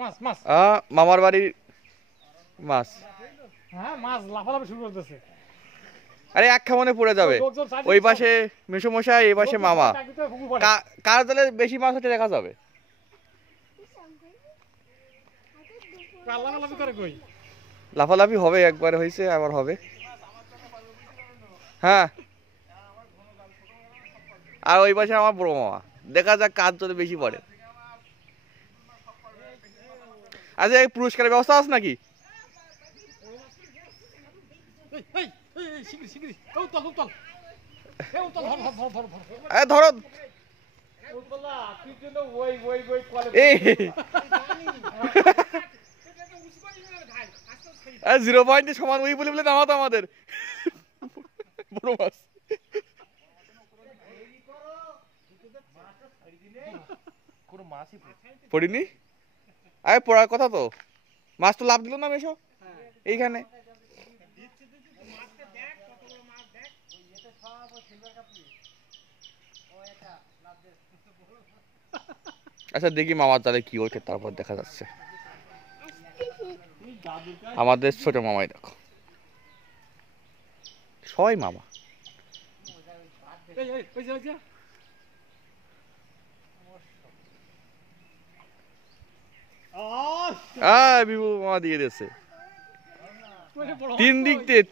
মাছ মাছ মামার বাড়ির মাছ। হ্যাঁ মাছ লাফালাফি শুরু করতেছে। আরে এক খামনে পড়ে যাবে। ওই পাশে মেসোমশাই, এই পাশে মামা। কার জালে বেশি মাছ হচ্ছে দেখা যাবে। লাফালাফি হবে, একবার হয়েছে আবার হবে। হ্যাঁ আর ওই পাশে আমার বড় মামা, দেখা যাক কার জালে বেশি পড়ে। আচ্ছা এই পুরস্কারের ব্যবস্থা আছে নাকি? ধরো এই 0 পয়েন্টে সমান ওই বলে বলে নামাতো আমাদের বড় মাছ। পড়িনি? আরে পড়ার কথা তো। মাছ তো লাভ দিল না মেশো এইখানে। আচ্ছা দেখি মামার জালে কি ওঠে, তারপর দেখা যাচ্ছে। আমাদের ছোট মামাই দেখো, সবাই মামা। বিভু মামা দিয়ে দিয়েছে।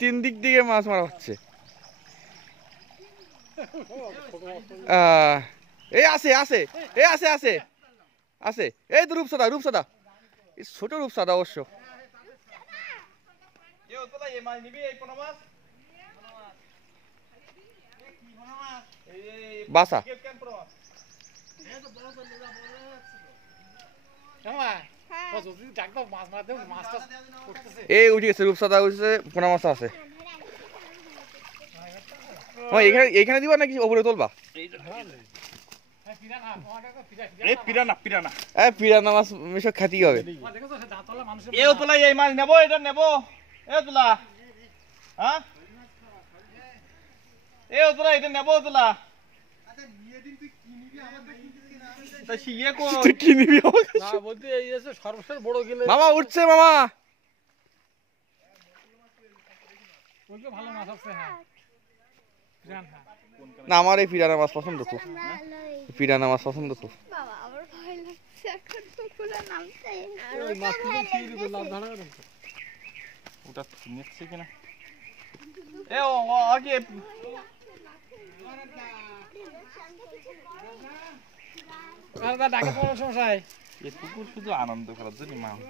তিন দিক দিয়ে মাছ মারা হচ্ছে। এই আছে আছে এই আছে আছে আছে এই তো রূপসাদা রূপসাদা, ছোট রূপসাদা অবশ্য। বাসা এই উঠে গেছে, রূপসাদা উঠেছে, পোনা মাছ আছে। এইখানে দিবা নাকি ওপরে তুলবা? পিরানা মাছ মিশক খেতেই হবে। এও তোলা এই মাছ নেবো, এটা নেবো। এও তোলা হ্যাঁ এও তোলা এটা নেবো তোলা। মামা উঠছে মামা। না আমার এই পিরানা মাছ পছন্দ খুব, পিরানা মাছ পছন্দ খুব। ওটা নিচ্ছে কিনা এ ও আগে পুকুর শুধু আনন্দ করার জন্য মাছ